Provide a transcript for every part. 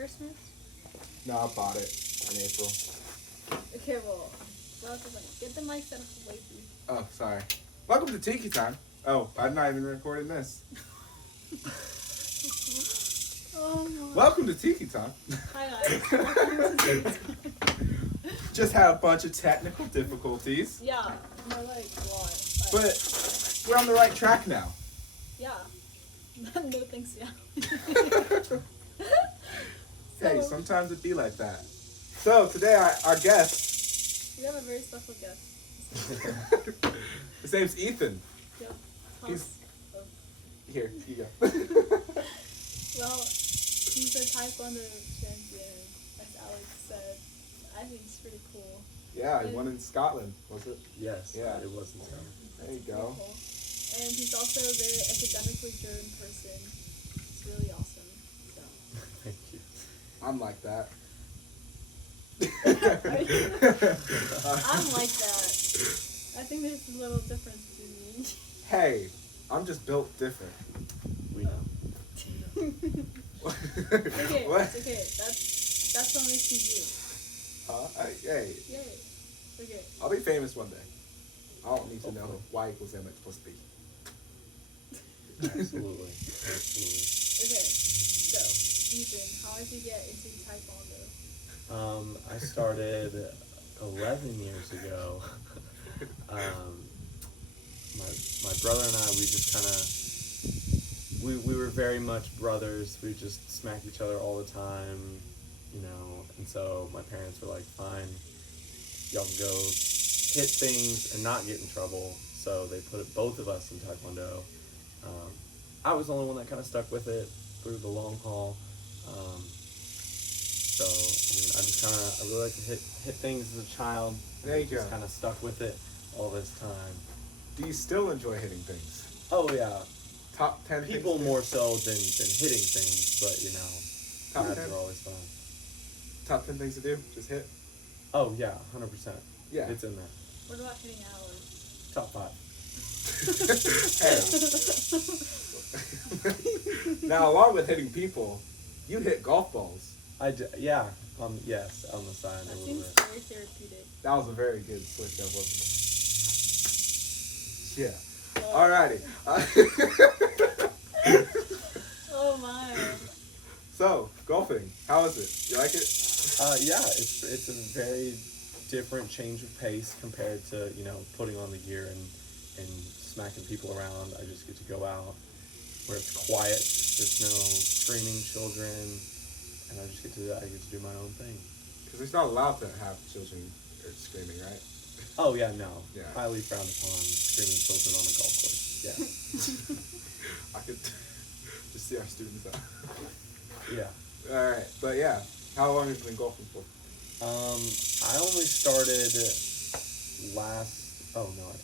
Christmas? No, I bought it in April. Okay, well, get the mic set up away from you. Oh, sorry. Welcome to Tiki Time. Oh, I'm not even recording this. Oh my. Welcome to Tiki Time. Hi guys. Welcome to Tiki Time. Just had a bunch of technical difficulties, Yeah, more like what? but we're on the right track now. Yeah. No thanks, yeah. Hey, sometimes it be like that. So today our guest, We have a very special guest. his name's Ethan. Yep. He's- Oh. Here, you go. Well, he's a Taekwondo champion, as Alex said. I think it's pretty cool. Yeah, he won in Scotland, was it? Yes, Yeah. it was in town. There you It's go. pretty cool. And he's also a very academically driven person. It's really awesome. So. Thank you. I'm like that. I'm like that. I think there's a little difference between me. Hey, I'm just built different. We know. Okay, What? it's okay. That's what makes you you. Hey, Yay. Okay. I'll be famous one day. I don't need to know Hopefully. y equals mx plus b. Absolutely. Absolutely. Okay. So, Ethan, how did you get into Taekwondo? I started 11 years ago. My brother and I, we just kind of, we were very much brothers. We just smacked each other all the time, you know, and so my parents were like, fine, y'all can go hit things and not get in trouble. So they put both of us in Taekwondo. I was the only one that kind of stuck with it through the long haul. So, I mean, I really like to hit things as a child. There you Just go. kind of stuck with it all this time. Do you still enjoy hitting things? Oh yeah, Top 10 people things more so than hitting things, but you know, Top pads 10? are always fun. Top 10 things to do? Just hit? Oh yeah, 100%. Yeah. It's in there. What about hitting hours? Top 5. Hey. Now, along with hitting people, you hit golf balls. Yeah. Yes, on the side a That little seems bit. very therapeutic. That was a very good switch up, wasn't it? Yeah. Oh. Alrighty. Oh my. So, golfing. How is it? You like it? Yeah, it's a very different change of pace compared to, you know, putting on the gear and smacking people around. I just get to go out where it's quiet. There's no screaming children, and I get to do my own thing. Because it's not allowed to have children screaming, right? Oh yeah, no. Yeah. Highly frowned upon screaming children on a golf course. Yeah. I could just see our students out. Yeah. Alright, but yeah. How long have you been golfing for? I only started I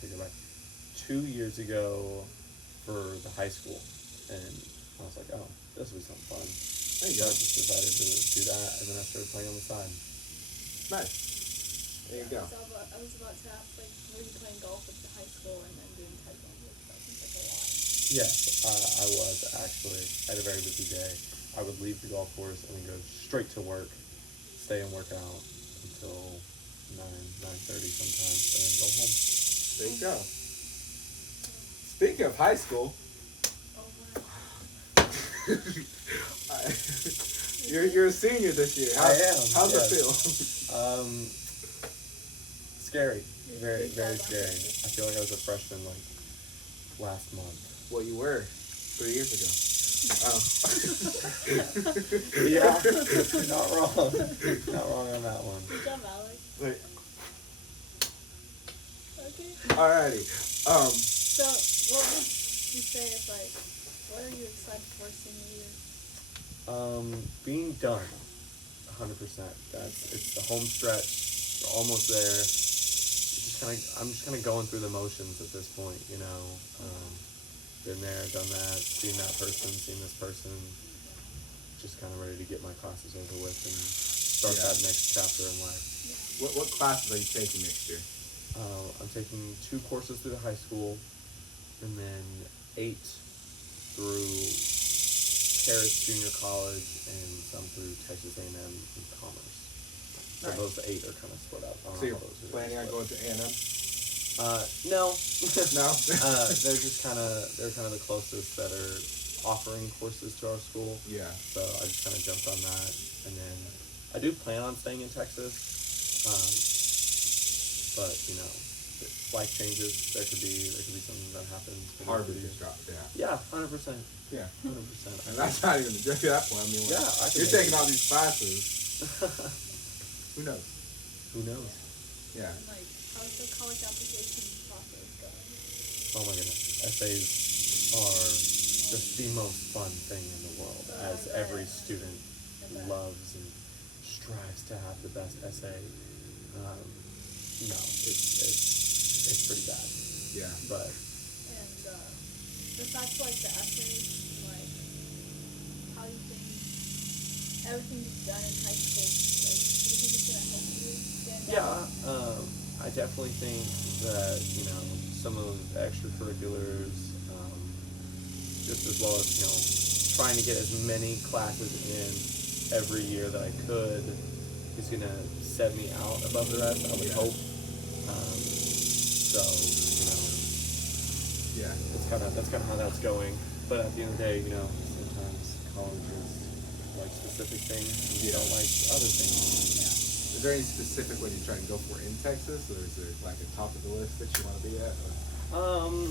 take it back. 2 years ago for the high school, and I was like, oh, this will be something fun. There you So go. I just decided to do that, and then I started playing on the side. Nice. There you go. So I was about to ask, like, were you playing golf at the high school and then doing Taekwondo? That seems like a lot. Yes, I was actually. I had a very busy day. I would leave the golf course and then go straight to work, stay and work out until 9:30 sometimes, and then go home. There you go. Speaking of high school, Oh my. you're a senior this year. I am, How's yes. it feel? Scary. Very, very scary. I feel like I was a freshman like last month. Well, you were 3 years ago. Yeah, not wrong. Not wrong on that one. Good job, Alex. Wait, Okay. alrighty. So, what would you say is like, what are you excited for senior year? Being done, 100%. It's the home stretch. We're almost there. I'm just kind of going through the motions at this point, you know. Been there, done that, seen that person, seen this person. Just kind of ready to get my classes over with and start that next chapter in life. What classes are you taking next year? I'm taking 2 courses through the high school, and then 8 through Harris Junior College, and some through Texas A&M in Commerce. So Nice. those 8 are kind of split up. I don't So know you're how those are planning on split. going to A&M? No. No? They're just they're kind of the closest that are offering courses to our school. Yeah. So I just kind of jumped on that, and then I do plan on staying in Texas. But you know, life changes. There could be something that happens. Harvard just dropped, yeah. Yeah, 100%. Yeah. 100%. And that's not even the joke at that point. I mean, Yeah, I can you're make taking it. all these classes. Who knows? Who knows? Yeah. Like, how's the college application process going? Oh my goodness. Essays are just the most fun thing in the world, as every student loves and strives to have the best essay. No, it's pretty bad. Yeah. But And besides like the essays, like how do you think everything you've done in high school, like do you think it's gonna help you stand out? I definitely think that, you know, some of the extracurriculars, just as well as, you know, trying to get as many classes in every year that I could is gonna set me out above the rest, I would hope. So, you know, Yeah. that's kind of how that's going. But at the end of the day, you know, sometimes college is like specific things, and you don't like other things. Is there any specific one you're trying to go for in Texas, or is there like a top of the list that you want to be at? Or?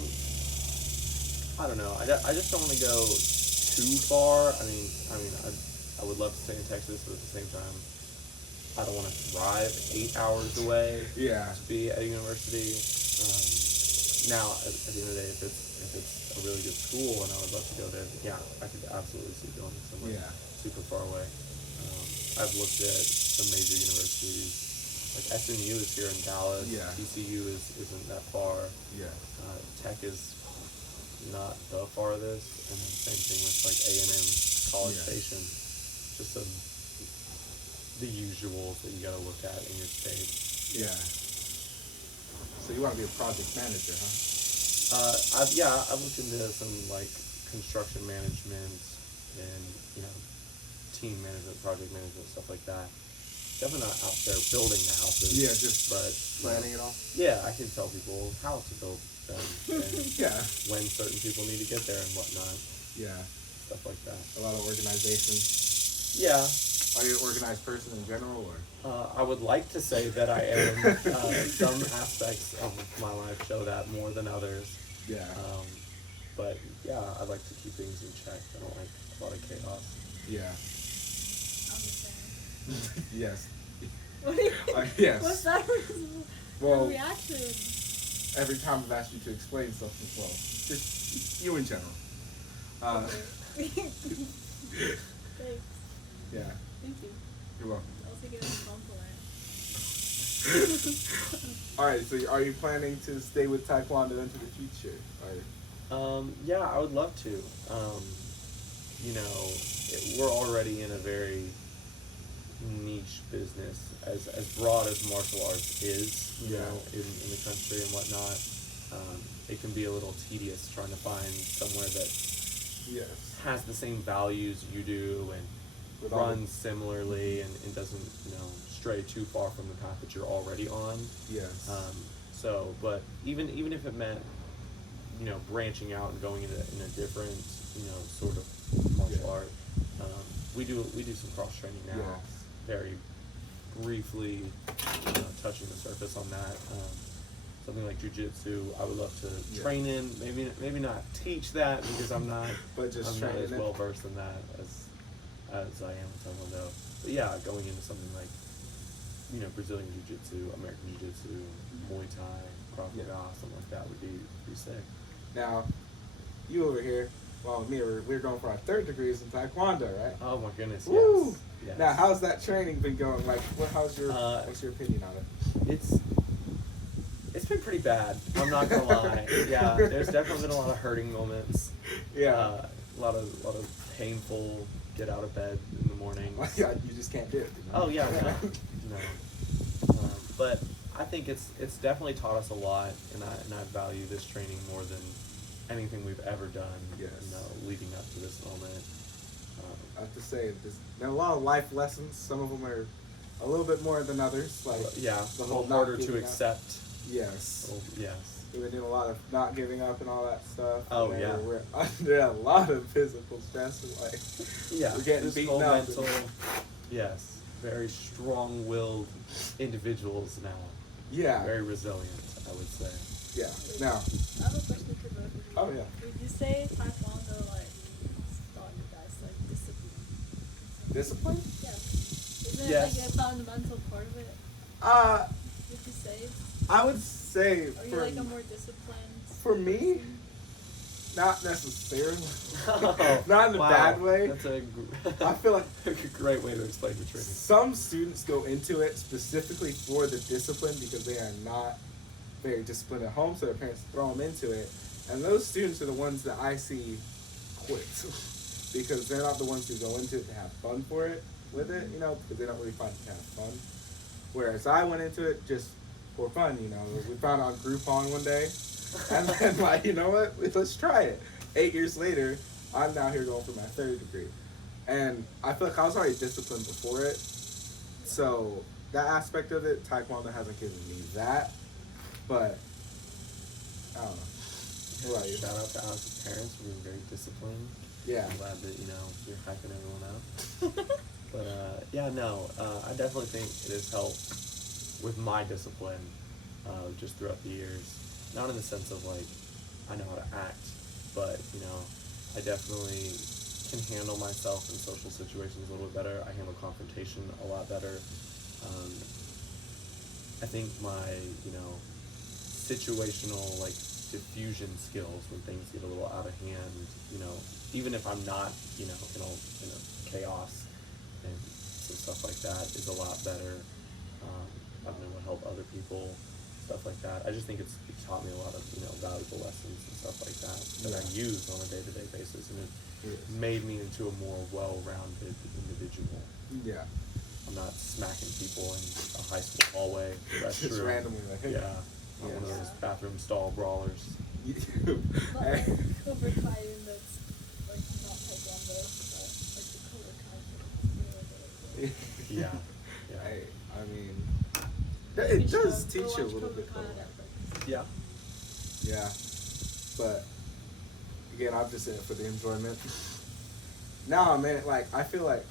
I don't know. I just don't want to go too far. I mean, I would love to stay in Texas, but at the same time, I don't want to drive 8 hours away Yeah. to be at a university. Now, at the end of the day, if it's a really good school and I would love to go there, yeah, I could absolutely see going somewhere super far away. I've looked at some major universities, like SMU is here in Dallas. Yeah. TCU isn't that far. Yeah. Tech is not the farthest, and then same thing with like A&M College Station. Just the usuals that you gotta look at in your state. Yeah. So you want to be a project manager, huh? I've looked into some like construction management and, you know, team management, project management, stuff like that. Definitely not out there building the houses. Yeah, just but planning it all. Yeah, I can tell people how to build them and when certain people need to get there and whatnot. Yeah. Stuff like that. A lot of organization. Yeah. Are you an organized person in general, or? I would like to say that I am. Some aspects of my life show that more than others. Yeah. But yeah, I like to keep things in check. I don't like a lot of chaos. Yeah. I'm the same. Yes. What do you Yes. What's that Well, reaction? every time I've asked you to explain something, well, just you in general. Thanks. Yeah. Thank you. You're welcome. I'll take it as a compliment. All right. So, are you planning to stay with Taekwondo into the future? Yeah, I would love to. You know, we're already in a very niche business, as broad as martial arts is, you know, in the country and whatnot. It can be a little tedious trying to find somewhere that has the same values you do and runs similarly and doesn't, you know, stray too far from the path that you're already on. Yes. But even if it meant, you know, branching out and going in a different, you know, sort of martial art, we do some cross training now. Yes. Very briefly, you know, touching the surface on that. Something like jiu-jitsu, I would love to train in. Maybe not teach that because I'm not as well versed in that as I am with Taekwondo. But yeah, going into something like, you know, Brazilian jiu-jitsu, American jiu-jitsu, Muay Thai, Krav Maga, something like that would be pretty sick. Now, you over here, well, me, we're going for our 3rd degrees in Taekwondo, right? Oh my goodness, Woo! yes. Now, how's that training been going? Like, what's your opinion on it? It's been pretty bad. I'm not gonna lie. Yeah, there's definitely been a lot of hurting moments. Yeah. A lot of painful get out of bed in the morning. Yeah, you just can't do it. You know? Oh yeah, no. But I think it's definitely taught us a lot, and I value this training more than anything we've ever done. Yes. You know, leading up to this moment. I have to say, there are a lot of life lessons. Some of them are a little bit more than others. Like Yeah, the a whole little not harder to giving up. accept. Yes. Oh, yes. We've been doing a lot of not giving up and all that stuff. Oh, and yeah. We're under a lot of physical stress. Like Yeah, we're getting physical, beaten up. mental. Yes, very strong-willed individuals now. Yeah. Very resilient, I would say. Yeah. Now. I have a question for both of you. Oh yeah. Would you say Taekwondo like taught you guys like discipline? Discipline? Yes. Isn't Yes. it like a fundamental part of it? Would you say? I would say Are you like a more disciplined? for me, person? not necessarily. Oh, Not in a wow. bad way. That's I feel like a great way to explain the training. some students go into it specifically for the discipline because they are not very disciplined at home, so their parents throw them into it. And those students are the ones that I see quit because they're not the ones who go into it to have fun for it with it, you know, because they don't really find it to have fun. Whereas I went into it just for fun, you know. We found it on Groupon one day, and then like, you know what, let's try it. 8 years later, I'm now here going for my 3rd degree. And I feel like I was already disciplined before it. So that aspect of it, Taekwondo hasn't given me that. But, I don't know. What about you? Shout out to Alex's parents for being very disciplined. Yeah. I'm glad that, you know, you're hyping everyone up. But, yeah, no, I definitely think it has helped with my discipline just throughout the years. Not in the sense of, like, I know how to act, but, you know, I definitely can handle myself in social situations a little bit better. I handle confrontation a lot better. I think my, you know, situational, like, diffusion skills when things get a little out of hand, you know, even if I'm not, you know, in a chaos and some stuff like that is a lot better. I don't know, what help other people, stuff like that. I just think it taught me a lot of, you know, valuable lessons and stuff like that I use on a day-to-day basis, and it made me into a more well-rounded individual. Yeah. I'm not smacking people in a high school hallway, restroom. Just randomly, like, hey. Yeah. One of those bathroom stall brawlers. But like Cobra Kai, that's like not Taekwondo, but like the Cobra Kai thing. Yeah. Yeah. I mean, it does teach you a little bit. Yeah. Yeah. But again, I'm just in it for the enjoyment. Nah, man, like I feel like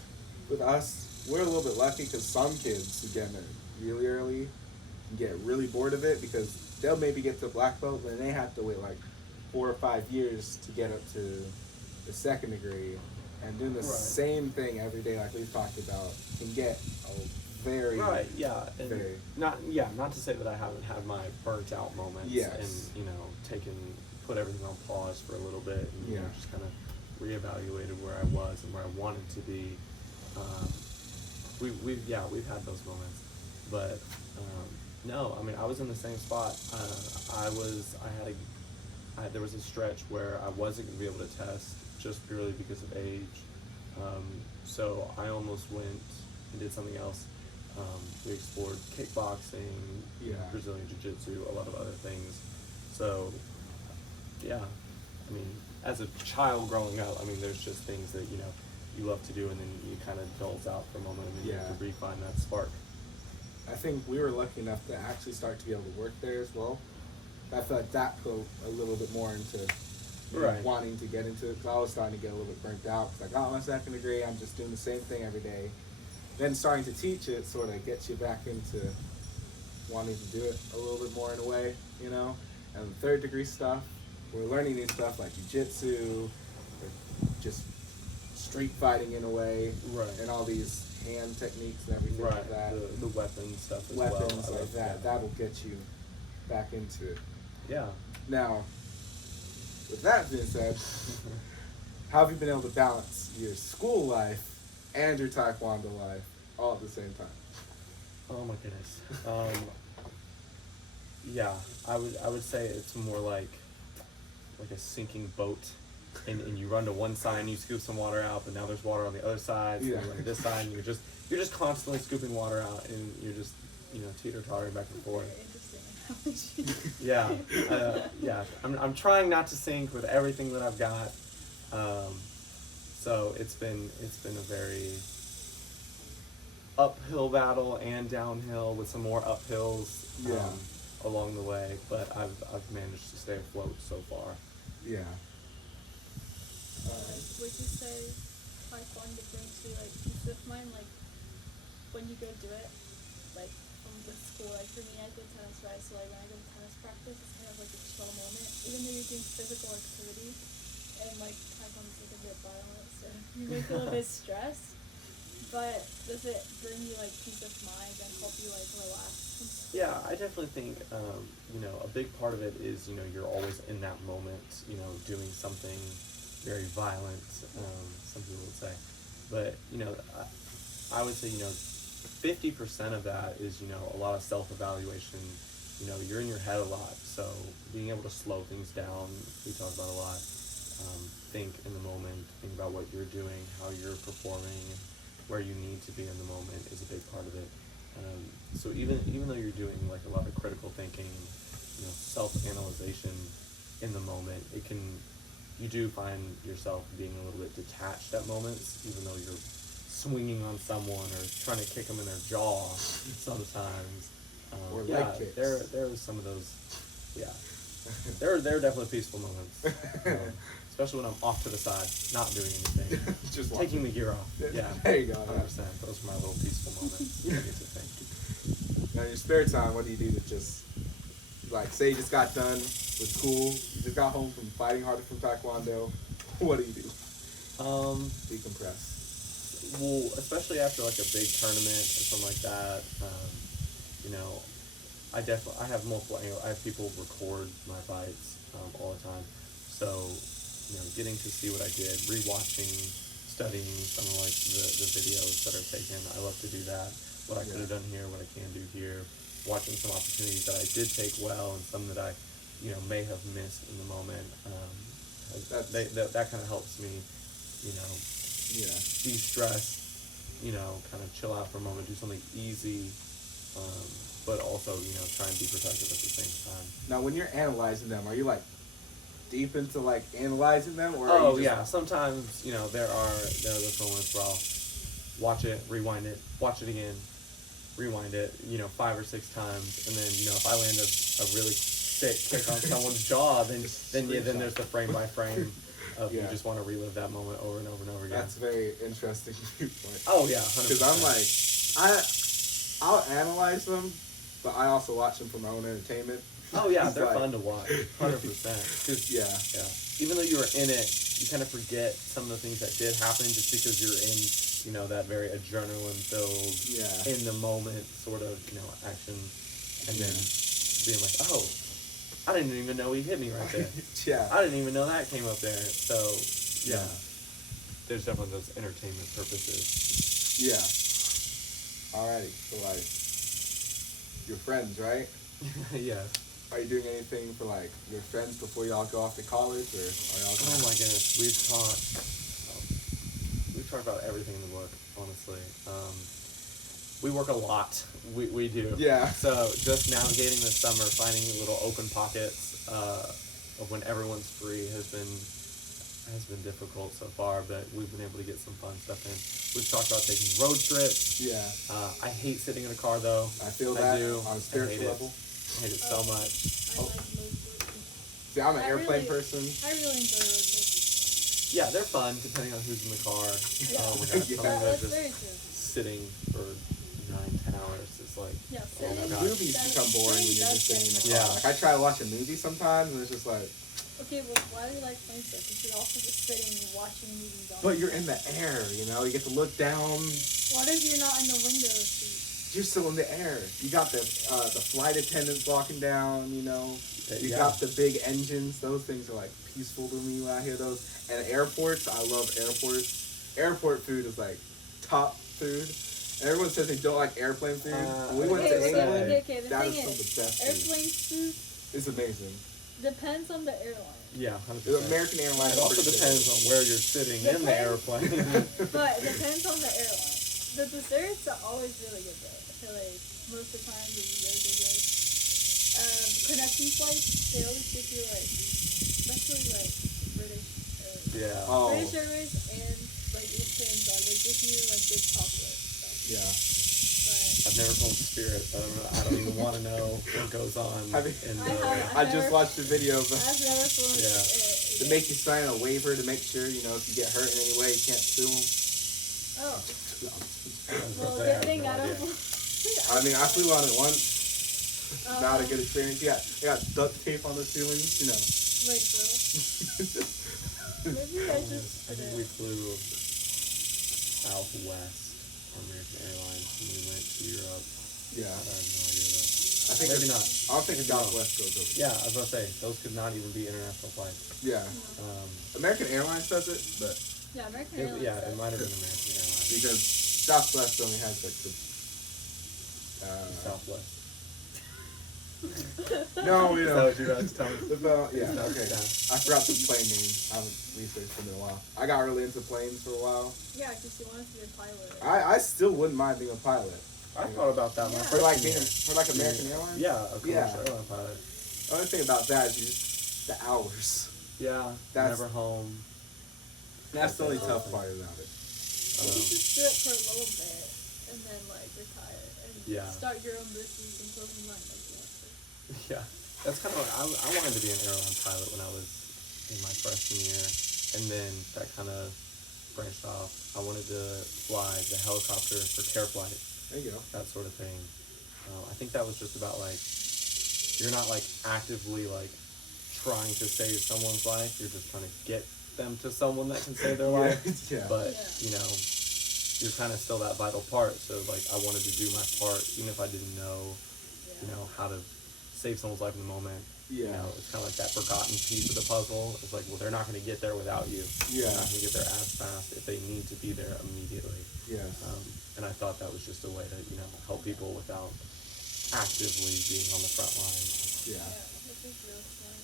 with us, we're a little bit lucky because some kids who get in it really early get really bored of it because they'll maybe get to black belt, but they have to wait like 4 or 5 years to get up to the 2nd degree, and doing the same thing every day, like we've talked about, can get a very and very not to say that I haven't had my burnt out moments and, you know, put everything on pause for a little bit and you know, just kind of reevaluated where I was and where I wanted to be. We've had those moments, but no, I mean, I was in the same spot. There was a stretch where I wasn't going to be able to test just purely because of age. So I almost went and did something else. We explored kickboxing, Brazilian Jiu-Jitsu, a lot of other things. So, yeah, I mean, as a child growing up, I mean, there's just things that, you know, you love to do and then you kind of dulls out for a moment and then you have to refine that spark. I think we were lucky enough to actually start to be able to work there as well. I feel like that put a little bit more into wanting to get into it, because I was starting to get a little bit burnt out because I got my 2nd degree, I'm just doing the same thing every day. Then starting to teach it sort of gets you back into wanting to do it a little bit more in a way, you know? And the 3rd degree stuff, we're learning new stuff like jiu-jitsu, or just street fighting in a way, and all these hand techniques and everything like that. The weapon stuff as weapons well. Like that. That'll get you back into it. Yeah. Now, with that being said, how have you been able to balance your school life and your Taekwondo life all at the same time? Oh my goodness. Yeah, I would say it's more like a sinking boat. And you run to one side and you scoop some water out, but now there's water on the other side. So you run to this side and you're just constantly scooping water out, and you're just, you know, teeter-tottering back and forth. Yeah. I'm trying not to sink with everything that I've got. So it's been a very uphill battle and downhill with some more uphills along the way, but I've managed to stay afloat so far. Yeah. Would you say taekwondo brings you like peace of mind, like when you go do it, like from the school? Like for me, I play tennis, right? So like when I go to tennis practice, it's kind of like a chill moment, even though you're doing physical activity, and like taekwondo's like a bit violent, so you may feel a bit stressed. But does it bring you like peace of mind and help you like relax from school? Yeah, I definitely think a big part of it is you're always in that moment, doing something very violent. Some people would say, but I would say 50% of that is a lot of self-evaluation. You're in your head a lot, so being able to slow things down, we talk about a lot. Think in the moment, think about what you're doing, how you're performing, and where you need to be in the moment is a big part of it. So even though you're doing like a lot of critical thinking, self-analyzation in the moment, you do find yourself being a little bit detached at moments, even though you're swinging on someone or trying to kick them in their jaw sometimes. Or leg kicks. There are some of those. Yeah, there are definitely peaceful moments. Especially when I'm off to the side, not doing anything, just taking the gear off. Yeah, there you go. 100%. Those are my little peaceful moments. I get to think. Now, in your spare time, what do you do to just, like, say you just got done with school, you just got home from fighting harder from taekwondo, what do you do? Decompress. Well, especially after like a big tournament or something like that, I have multiple angles. I have people record my fights all the time, so getting to see what I did, rewatching, studying some of like the videos that are taken. I love to do that. What I could have done here, what I can do here, watching some opportunities that I did take well and some that I may have missed in the moment. That kind of helps me de-stress, kind of chill out for a moment, do something easy, but also try and be productive at the same time. Now when you're analyzing them, are you like deep into like analyzing them, or sometimes there are those moments where I'll watch it, rewind it, watch it again, rewind it 5 or 6 times, and then if I land a really sick kick on someone's jaw, then there's the frame by frame of you just want to relive that moment over and over and over again. That's very interesting viewpoint. Oh yeah, 100%. Because I'm like I'll analyze them, but I also watch them for my own entertainment. Oh yeah, they're fun to watch, 100%. Yeah. Even though you were in it, you kind of forget some of the things that did happen just because you're in, that very adrenaline-filled, in the moment sort of, action, and then being like, oh, I didn't even know he hit me right there. I didn't even know that came up there. So there's definitely those entertainment purposes. Yeah. Alrighty, so like, your friends, right? Yeah. Are you doing anything for like your friends before y'all go off to college, or are y'all? Oh my goodness, we've talked about everything in the book. Honestly, we work a lot. We do. Yeah. So just navigating the summer, finding little open pockets of when everyone's free has been difficult so far, but we've been able to get some fun stuff in. We've talked about taking road trips. Yeah. I hate sitting in a car though. I feel that on a spiritual level. I hate it so much. I like road trips. See, I'm an airplane person. I really enjoy road trips. Yeah, they're fun depending on who's in the car. Yeah. Oh my god, some of That's them very just true. sitting for 9-10 hours. It's like, Yeah, oh my god. Movies become boring when you're just sitting in the car. Yeah. Like I try to watch a movie sometimes, and it's just like. Okay, well, why do you like plane trips? If you're also just sitting and watching movies on. But you're in the air, you get to look down. What if you're not in the window seat? You're still in the air. You got the flight attendants walking down, You got the big engines. Those things are like peaceful to me when I hear those. And airports, I love airports. Airport food is like top food. And everyone says they don't like airplane food. When we went to England, that is some of the best food. Airplane food It's amazing. depends on the airline. Yeah, 100%. The American Airlines. It also depends on where you're sitting in the airplane. But it depends on the airline. The desserts are always really good though. I feel like most of the time the desserts are good. Connecting flights, they always give you like, especially like British Airways. Yeah. Oh. British Airways and regular plants are. They give you like good chocolate stuff. Yeah. But I've never called spirit. I don't even want to know what goes on. Have you- In the, I just watched the video of I've never flown Yeah. to make you sign a waiver to make sure, you know, if you get hurt in any way, you can't sue them. Oh. I was Well, gonna say, I good have thing no I don't. idea. I mean, I flew on it once. Not a good experience. Yeah, I got duct tape on the ceilings, you know. Wait, bro. Maybe I just I think we flew Southwest on American Airlines when we went to Europe. Yeah. I have no idea though. I think Maybe not. I don't think Southwest goes over. Yeah, I was about to say, those could not even be international flights. Yeah. American Airlines does it, but Yeah, American Airlines. Yeah, it might have been American Airlines. because Southwest only has like the Southwest. no, you Is that know. what you guys tell me? Yeah, okay. Yeah. I forgot the plane name. I haven't researched it in a while. I got really into planes for a while. Yeah, because you wanted to be a pilot. I still wouldn't mind being a pilot. I thought about that Yeah. my For like freshman being, year. for like American Airlines? Yeah, a commercial Yeah. airline pilot. The only thing about that is you just, the hours. Yeah, That's- never home. That's the only tough part about it. You could just do it for a little bit and then like retire and Yeah. start your own business and close your mind like you want to. Yeah, that's kind of like, I wanted to be an airline pilot when I was in my freshman year, and then that kind of branched off. I wanted to fly the helicopter for care flight, There you go. that sort of thing. I think that was just about like, you're not like actively like trying to save someone's life, you're just trying to get them to someone that can save their life. Yeah. But, Yeah. you know, you're kind of still that vital part. So, like, I wanted to do my part, even if I didn't know, you know, how to save someone's life in the moment. You Yeah. know, it's kind of like that forgotten piece of the puzzle. It's like, well, they're not going to get there without you. Yeah. They're not going to get there as fast if they need to be there immediately. Yes. And I thought that was just a way to, you know, help people without actively being on the front line. Yeah. This is real smart.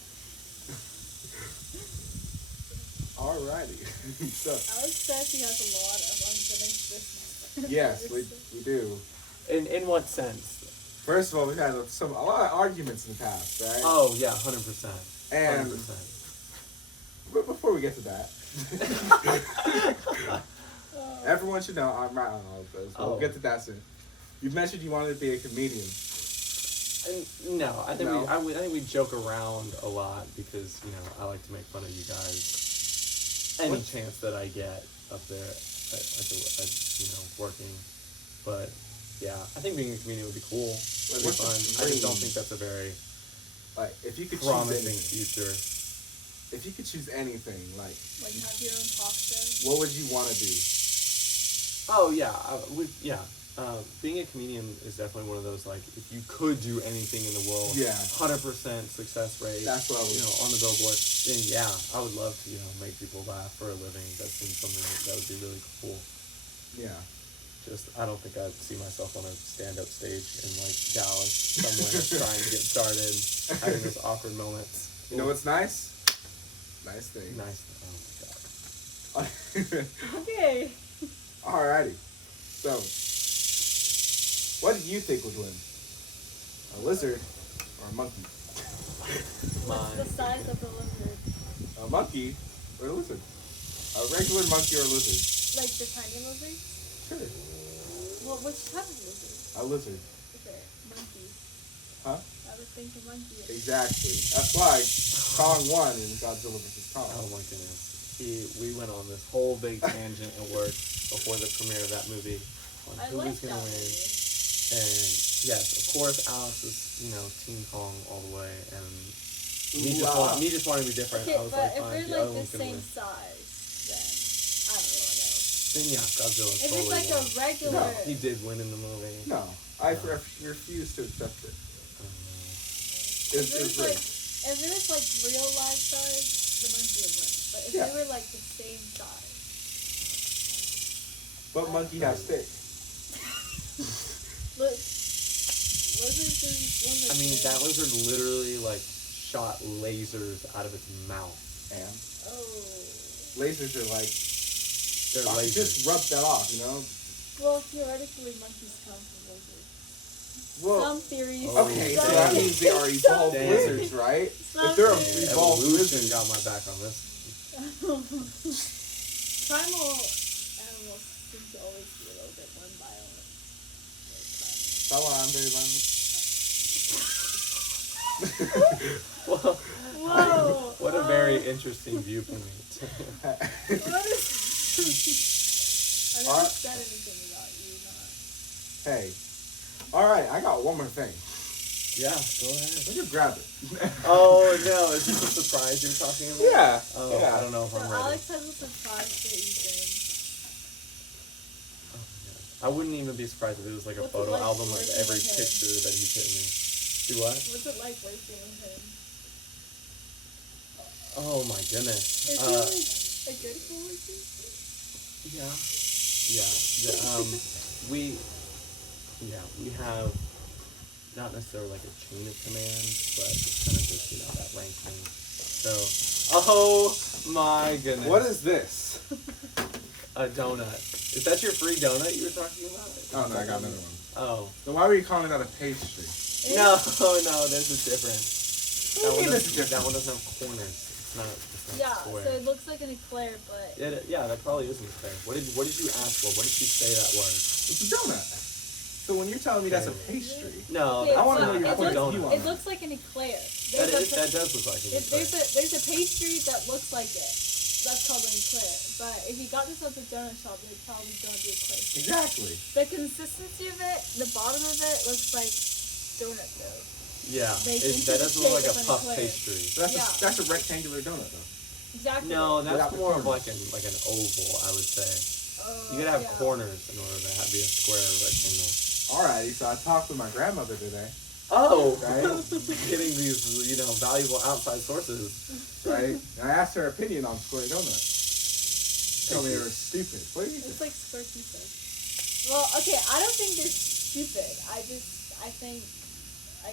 Alrighty. So, I would say he has a lot of unfinished business. yes, we do. In what sense? First of all, we've had a lot of arguments in the past, right? Oh, yeah, 100%. And 100%. but before we get to that, everyone should know I'm right on all of those. We'll Oh. get to that soon. You mentioned you wanted to be a comedian. And no, I think No? I think we joke around a lot because you know I like to make fun of you guys any What? chance that I get up there at you know working. But yeah, I think being a comedian would be cool. It'd be What's the fun. I just don't dream? think that's a very Like, if you could choose promising anything, future. if you could choose anything, like, Like have your own talk show. what would you want to do? Oh yeah, being a comedian is definitely one of those like if you could do anything in the world, Yeah. 100% success rate. That's what I would- you know on the billboard. Then yeah, I would love to make people laugh for a living. That seems something that would be really cool. Yeah. Just I don't think I'd see myself on a stand-up stage in like Dallas somewhere trying to get started, having those awkward moments. You know what's nice? Nice thing. Nice. Oh my god. Okay. Alrighty. So, what do you think would win? A lizard or a monkey? What's the size of the lizard? A monkey or a lizard? A regular monkey or a lizard? Like the tiny lizards? Sure. Well, which type of lizard? A lizard. Okay, monkey. Huh? I would think a monkey. Exactly. That's why Kong won in Godzilla vs. Kong. Oh my goodness. We went on this whole big tangent at work before the premiere of that movie on I who like was that going to win. movie. And yes, of course, Alex is, Team Kong all the way. And me just wanting to be different. Okay, I was but like, if fine, we're the like other the one's going to same win. size, then I don't really know. Then yeah, Godzilla If totally it's like won. a regular, No, He did win in the movie. No, I refuse to accept it. if It's it was rigged. like, if it was like real life size, the monkey would win. But if Yeah. they were like the same size, But monkey has stick. look, lizards is lizards. I mean, man. that lizard literally like shot lasers out of its mouth. And Oh. lasers are like, They're lasers. just rub that off, you know? Well, theoretically, monkeys come from lizards. Well, Some theories. Oh, okay, some so that dang. means they are evolved Dang. lizards, right? Some If they're theories. evolved Evolution lizards, got my back on this. Primal that why I'm very violent? Well, Whoa. what a very interesting viewpoint. What is... I never said anything about you, not... Hey. Alright, I got one more thing. Yeah, go ahead. Let me grab it. Oh, no, is this a surprise you're talking about? Yeah. Oh, yeah. I don't know if So I'm ready. Alex has a surprise for Ethan. Oh, my God. I wouldn't even be surprised if it was like a What's it photo like album of working every with him? picture that he sent me. Do what? What's it like working with him? Oh, my goodness. Is he like a good coworker? Yeah. Yeah. We have not necessarily like a chain of command, but it's kind of just, that rank thing. So, oh my goodness. What is this? A donut. Is that your free donut you were talking about? Oh, no, I got another one. Oh. So why were you calling that a pastry? No, this is different. What do you mean this is That different? one doesn't have corners. It's not Yeah, square. so it looks like an eclair, but... Yeah, that probably isn't fair. What did you ask for? What did you say that was? It's a donut. So when you're telling me that's a pastry, No, Okay, I want to so know your it point looks- of view on It looks like an eclair. that does look like an eclair. There's a pastry that looks like it. That's called an eclair. But if you got this at the donut shop, it's probably gonna be a eclair. exactly. The consistency of it, the bottom of it, looks like donut dough. Yeah, Baked into that the does look like shape a of an puff eclair. pastry. So that's a rectangular donut though. Exactly. No, that's Without the more of corners. like an oval, I would say. Oh, You gotta have yeah. corners in order to be a square or rectangle. Alrighty, so I talked with my grandmother today, Oh, Right. Getting these, valuable outside sources. right? And I asked her opinion on square donuts. She told me they were stupid. What do you It's think? like square pizza. Well, okay, I don't think they're stupid. I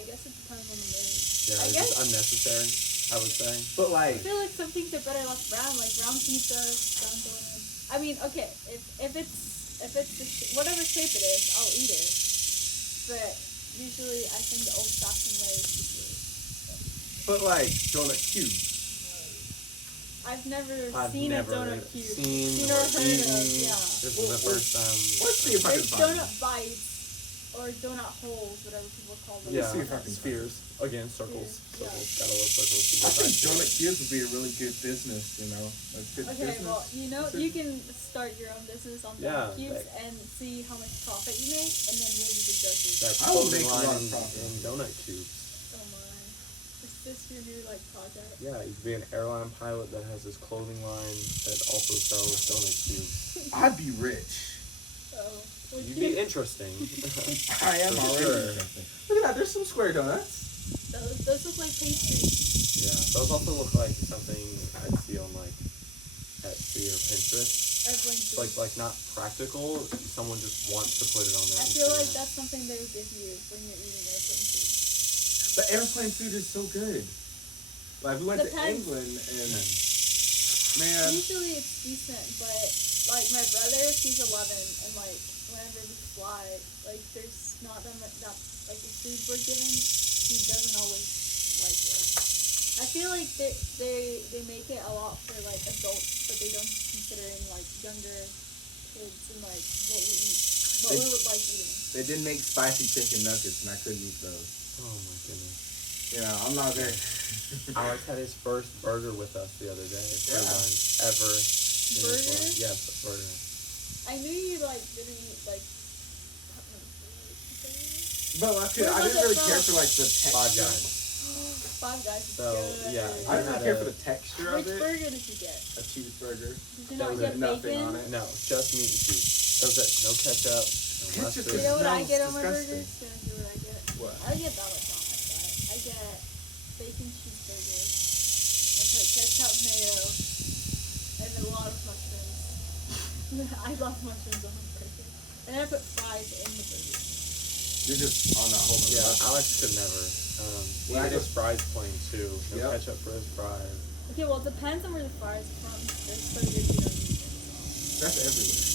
guess it depends on the mood. Yeah, I it's guess- just unnecessary, I would say. But I like, feel like some things are better left brown, like brown pizza, brown donuts. I mean, okay, if it's whatever shape it is, I'll eat it. But usually, I think the old-fashioned way is usually. but like donut cube. I've never I've seen never a donut cube. seen or or heard eaten. of, yeah. This is the first time. Let's see if I can There's find donut it. bites or donut holes, whatever people call them. Yeah, see if I can spheres. Again, circles. Yeah. Circles. Gotta love circles. I think donut cubes would be a really good business. Like good Okay, business. well, you can start your own business on Yeah, donut cubes like- and see how much profit you make, and then we'll be the judges. That I will clothing make a lot of line profit. in donut cubes. Oh my. Is this your new, project? Yeah, you could be an airline pilot that has this clothing line that also sells donut cubes. I'd be rich. Oh. Would You'd you? be interesting. I am For already. sure. Look at that. There's some square donuts. Those look like pastries. Yeah, those also look like something I'd see on Etsy or Pinterest. Airplane food. Like not practical. Someone just wants to put it on their I feel like Instagram. that's something they would give you when you're eating airplane food. But airplane food is so good. Like we went to Depends. England and man, Usually it's decent, but my brother, he's 11, and whenever we fly, there's not that much the food we're given, he doesn't always like it. I feel like they make it a lot for adults, but they don't consider in younger kids and what we eat, what we would like eating. they did make spicy chicken nuggets and I couldn't eat those. Oh my goodness. I'm not there. Alex had his first burger with us the other day for Yeah. lunch ever. in his Burger? life. Yes, a burger. I knew you didn't eat But I Where was didn't it really care from? for the texture. Five Guys. Five Guys is So, good. yeah, I didn't had really care a- for the texture Which of it. burger did you get? A cheeseburger. Did you That not was get it. Nothing bacon? on it. No, just meat and cheese. That was it. No ketchup. No Ketchup mustard. You is- know what I smells get on my disgusting. burgers? Can I do what I get? What? I get that much on it, but I get bacon cheeseburger. I put ketchup, mayo, and a lot of mushrooms. I love mushrooms on my burger. And then I put fries in the burger. You're just on that whole other Yeah, level. Alex could never. He When I had his go- fries plain too. No Yep. ketchup for his fries. Okay, well, it depends on where the fries are from. There's burgers you don't need it. That's everywhere.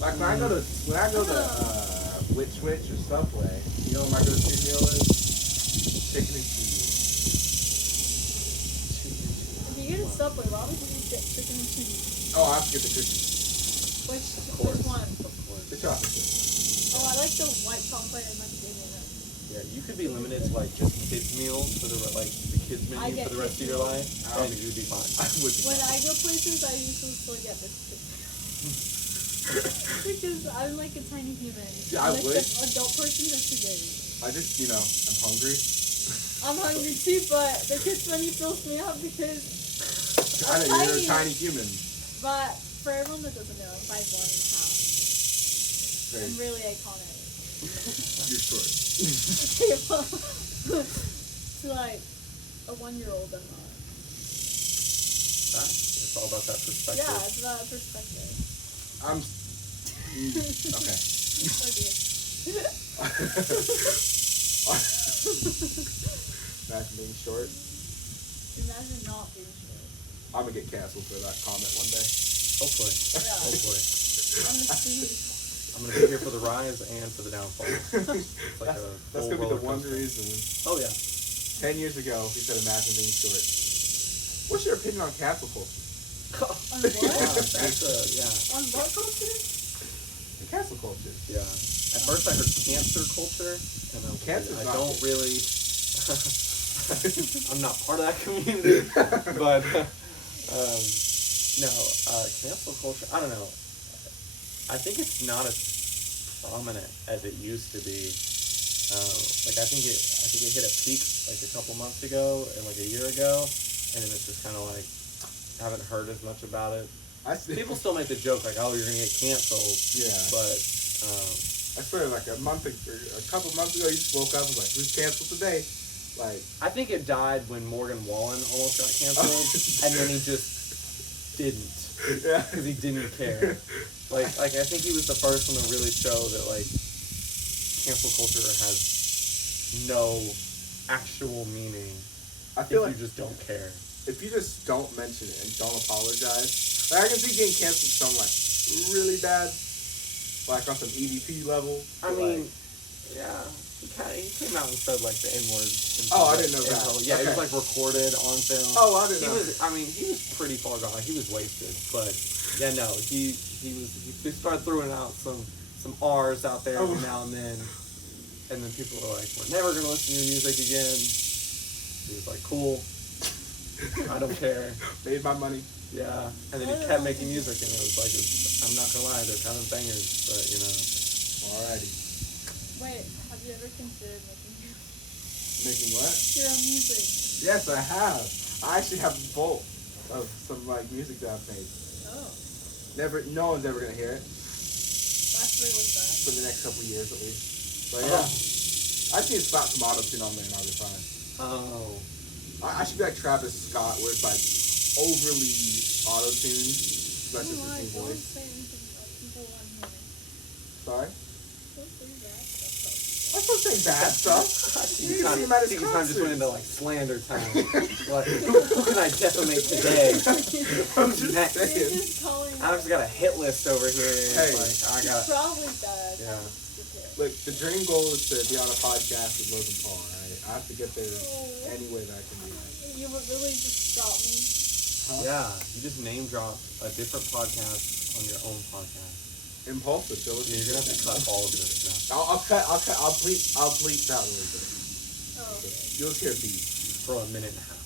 Like when I go to Witch or Subway, you know what my go-to meal is? Chicken and cheese. If you get a Subway, why would you get chicken and cheese? Oh, I have to get the cookies. Which Of course. one? Of course. The chocolate chip. Oh, I like the white chocolate and macadamia nuts. Yeah, you could be limited to like just kids meals for the the kids menu for the rest of your life, and you'd be fine. When I go places, I usually still get biscuits. Because I'm like a tiny human. Yeah, I like wish. The adult person has to do. I just, I'm hungry. I'm hungry too, but the kids menu fills me up because I know, you're a tiny human. But for everyone that doesn't know, I'm 5'1.5". I'm really iconic. You're short. To like a 1-year-old, I'm not. It's all about that perspective. Yeah, it's about perspective. Okay. Oh dear. Imagine being short. Imagine not being short. I'm gonna get canceled for that comment one day. Hopefully. Yeah. Hopefully. I'm gonna see you. I'm gonna be here for the rise and for the downfall. It's like that's gonna be the one reason. Oh yeah. 10 years ago, he said, "Imagine being short." What's your opinion on cancel culture? On what? Yeah. On what culture? The cancel culture. Yeah. At first I heard cancer culture, and I don't really. I'm not part of that community, but no, cancel culture. I don't know. I think it's not as prominent as it used to be. I think it hit a peak like a couple months ago and like a year ago, and then it's just kind of like I haven't heard as much about it. People still make the joke like, "Oh, you're gonna get canceled." Yeah. But I swear, like a couple months ago, you just woke up and was like, "Who's canceled today?" Like, I think it died when Morgan Wallen almost got canceled, and then he just didn't. Yeah. Because he didn't care. Like I think he was the first one to really show that like cancel culture has no actual meaning. I feel like you just don't care. If you just don't mention it and don't apologize, like I can see getting canceled from like really bad, like on some EDP level. I mean, yeah, he came out and said like the N-word. Oh, I didn't know that. Yeah, okay. It was like recorded on film. Oh, I didn't know. He was pretty far gone. He was wasted, but yeah, no, he started throwing out some R's out there every now and then people were like, "We're never gonna listen to your music again." He was like, "Cool, I don't care." Made my money. Yeah, and then he kept making music, and it was like, I'm not gonna lie, they're kind of bangers, but Alrighty. Wait, have you ever considered making Making what? your own music? Yes, I have. I actually have a vault of some like music that I've made. Oh. No one's ever gonna hear it. That's really what's that? For the next couple of years at least. But yeah. I just need to slap some auto-tune on there and I'll be fine. Oh. I should be like Travis Scott, where it's like overly auto-tuned. That's just his new voice. Don't say anything about people on here. Sorry? Don't say bad stuff. I'm supposed to say bad stuff. You can see him at his time just went into like slander time. Like, who can I defamate today? I'm just saying. Just calling I've got a hit list over here. Hey. Like, I got. Probably does. Yeah. Look, the dream goal is to be on a podcast with Logan Paul, right? I have to get there any way that I can do that. You would really just drop me. Huh? Yeah, you just name drop a different podcast on your own podcast. Impulsive, so yeah, you're gonna have to cut all of this now. I'll bleep that a little bit. Oh, okay. You'll just hear a beat. For a minute and a half.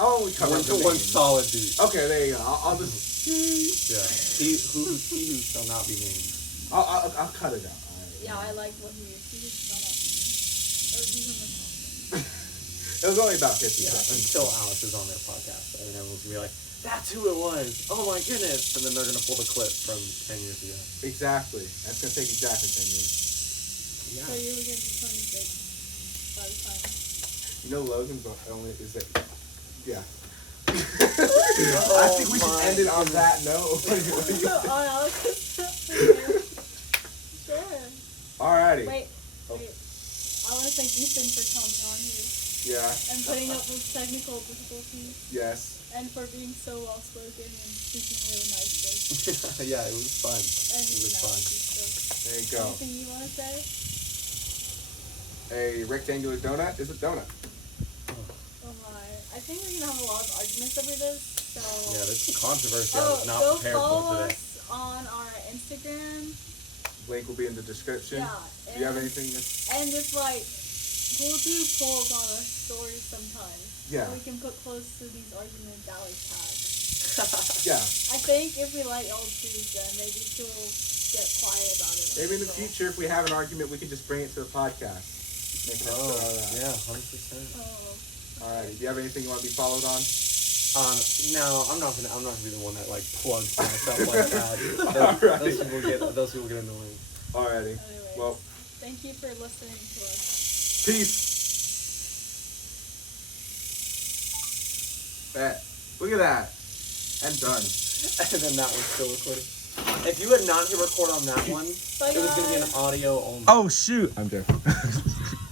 I'll only cover one solid beat. Okay, there you go. I'll just. Yeah. He who shall not be named. I'll cut it out. Yeah, I like what he was on that. Or he's on the top. It was only about 50 seconds. Until Alex is on their podcast. And everyone's going to be like, "That's who it was. Oh my goodness." And then they're going to pull the clip from 10 years ago. Exactly. That's going to take exactly 10 years. Yeah. So you were going to be 26 by the time. You know Logan's only is that... Yeah. I think we should end it on that note. Sure. Alrighty. Wait. I want to thank Ethan for coming on here. Yeah. And putting up with technical difficulties. Yes. And for being so well spoken and speaking really nicely. Yeah, it was fun. And it was fun. There you go. Anything you want to say? A rectangular donut is a donut. Oh my. I think we're going to have a lot of arguments over this. So. Yeah, there's some controversy I was not prepared for today. Go follow us on our Instagram. Link will be in the description. Yeah. Do you have anything? And just like, we'll do polls on our stories sometimes. Yeah. So we can put close to these argument alley tags. Yeah. I think if we like old shoes, then maybe she'll get quiet about it. Maybe in the future, if we have an argument, we can just bring it to the podcast. Make an episode out of that. Yeah, 100%. Oh. Alright. Do you have anything you want to be followed on? No, I'm not gonna be the one that like plugs myself like that. Alright. Those people get annoying. Alrighty. Anyways, Well, thank you for listening to us. peace. Bet. Look at that. And done. And then that one's still recording. If you had not hit record on that one, it was gonna be an audio only. Oh shoot! I'm joking.